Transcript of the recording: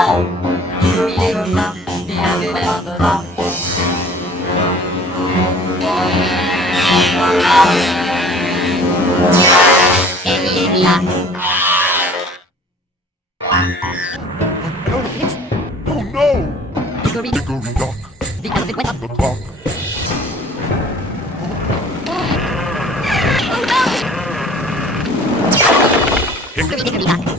Oh no! Hickory dock. Because it went up the clock. Hickory dock. Oh no! Hickory dock. Because it went up the clock. Hickory dock.